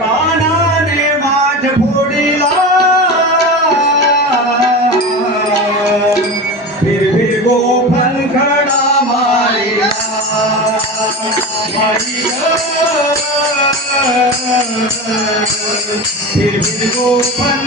कानाने माझ फोडीला फिर गोफन खडा मारिला फिरवी गोफन